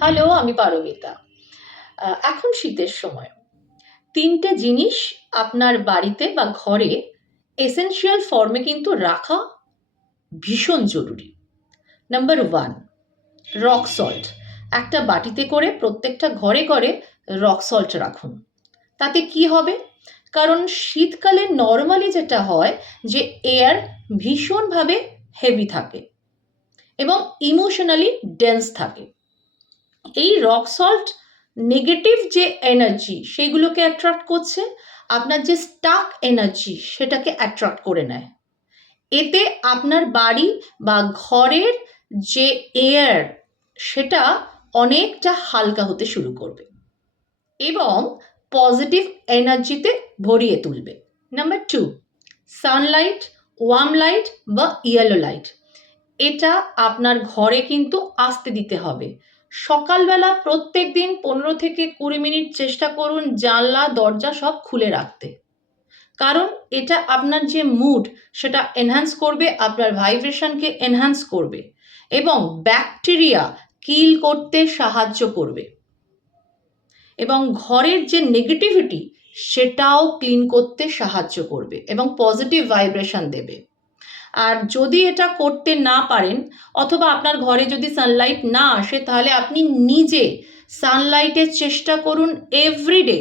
Hello, আমি পারমিতা। এখন শীতের সময় ৩টে জিনিস আপনার বাড়িতে বা ঘরে এসেনশিয়াল ফর্মে কিন্তু রাখা ভীষণ জরুরি। Number 1, rock salt. একটা বাটিতে করে প্রত্যেকটা ঘরে ঘরে রক সল্ট রাখুন। তাতে কি হবে? কারণ শীতকালে নরমালি যেটা হয় যে এয়ার ভীষণভাবে হেভি থাকে এবং ইমোশনালি ডেন্স থাকে। এই রক সল্ট নেগেটিভ যে এনার্জি সেগুলোকে অ্যাট্রাক্ট করছে, আপনার যে স্টাক এনার্জি সেটাকে অ্যাট্রাক্ট করে নেয়। এতে আপনার বাড়ি বা ঘরের যে এয়ার সেটা অনেকটা হালকা হতে শুরু করবে এবং পজিটিভ এনার্জিতে ভরিয়ে তুলবে। নাম্বার 2, সানলাইট, ওয়ার্ম লাইট বা ইয়েলো লাইট। এটা আপনার ঘরে কিন্তু আসতে দিতে হবে। সকালবেলা প্রত্যেক দিন 15 থেকে 20 মিনিট চেষ্টা করুন জানলা দরজা সব খুলে রাখতে। কারণ এটা আপনার যে মুড সেটা এনহ্যান্স করবে, আপনার ভাইব্রেশনকে এনহ্যান্স করবে এবং ব্যাকটেরিয়া কিল করতে সাহায্য করবে এবং ঘরের যে নেগেটিভিটি সেটাও ক্লিন করতে সাহায্য করবে এবং পজিটিভ ভাইব্রেশন দেবে। আর যদি এটা করতে না পারেন অথবা আপনার ঘরে যদি সানলাইট না আসে, তাহলে আপনি নিজে সানলাইটের চেষ্টা করুন এভরিডে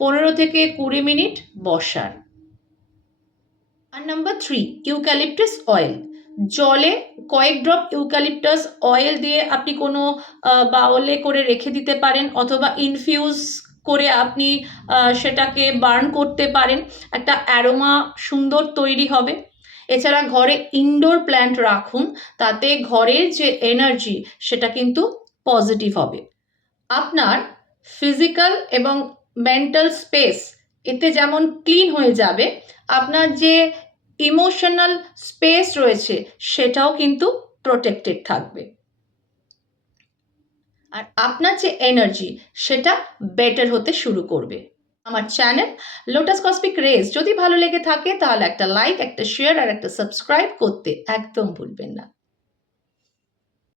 15 থেকে 20 মিনিট বসার। আর নাম্বার 3, ইউক্যালিপটাস অয়েল। জলে কয়েক ড্রপ ইউক্যালিপটাস অয়েল দিয়ে আপনি কোনো বাউলে করে রেখে দিতে পারেন অথবা ইনফিউজ করে আপনি সেটাকে বার্ন করতে পারেন। একটা অ্যারোমা সুন্দর তৈরি হবে। এছাড়া ঘরে ইনডোর প্ল্যান্ট রাখুন, তাতে ঘরের যে এনার্জি সেটা কিন্তু পজিটিভ হবে। আপনার ফিজিক্যাল এবং মেন্টাল স্পেস এতে যেমন ক্লিন হয়ে যাবে, আপনার যে ইমোশনাল স্পেস রয়েছে সেটাও কিন্তু প্রোটেক্টেড থাকবে আর আপনার যে এনার্জি সেটা বেটার হতে শুরু করবে। আমার চ্যানেল লোটাস কসমিক রেজ যদি ভালো লেগে থাকে তাহলে একটা লাইক, একটা শেয়ার আর একটা সাবস্ক্রাইব করতে একদম ভুলবেন না।